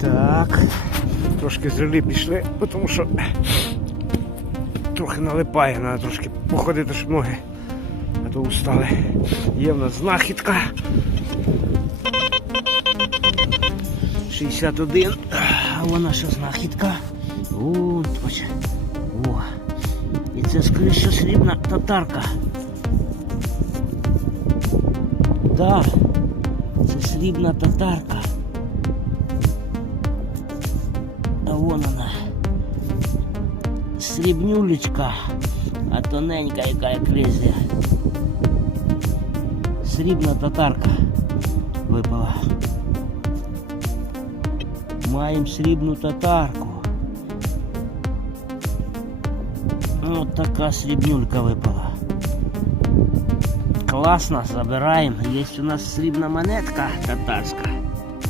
Так. Трошки зрелі пішли, тому що трохи налипає, треба трошки походити, щоб ноги, а то устали. Є в нас знахідка. 61. А вона що знахідка. О, точно. О. І це скоріше срібна татарка. Так, це срібна татарка. вон вона. Срібнюлечка, а тоненька яка як лезвія. Срібна татарка випала. Маємо срібну татарку. От така срібнюлька випала. Класно, забираємо. Є у нас срібна монетка татарська.